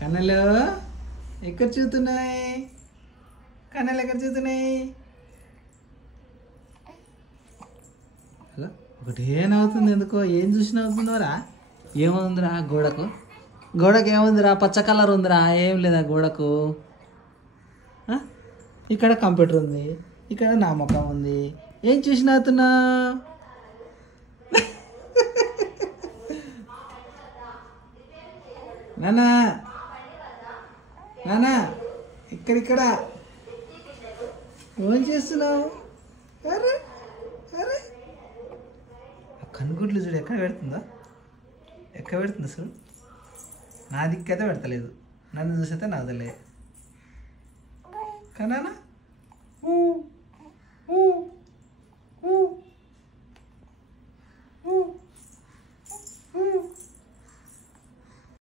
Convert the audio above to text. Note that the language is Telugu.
కన్నలు ఎక్కడ చూస్తున్నాయి? కన్నలు ఎక్కడ చూస్తున్నాయి? హలో, ఒకటి ఏమవుతుంది? ఎందుకో ఏం చూసి నవ్వుతున్నావురా? ఏముందిరా గోడకు? గోడకు ఏముందిరా? పచ్చ కలర్ ఉందిరా. ఏం లేదా గోడకు? ఇక్కడ కంప్యూటర్ ఉంది, ఇక్కడ నా ముఖం ఉంది. ఏం చూసి నవ్వుతున్నా? నానా నానా ఇక్కడ ఏం చేస్తున్నావు? అరే అరే, కనుగుడ్లు చూడు ఎక్కడ పెడుతుందో, ఎక్కడ పెడుతుందో చూడు. నా దిక్కైతే పెడతలేదు, నన్ను చూసైతే నవ్వలే. కనానా ఊ ఊ ఊ ఊ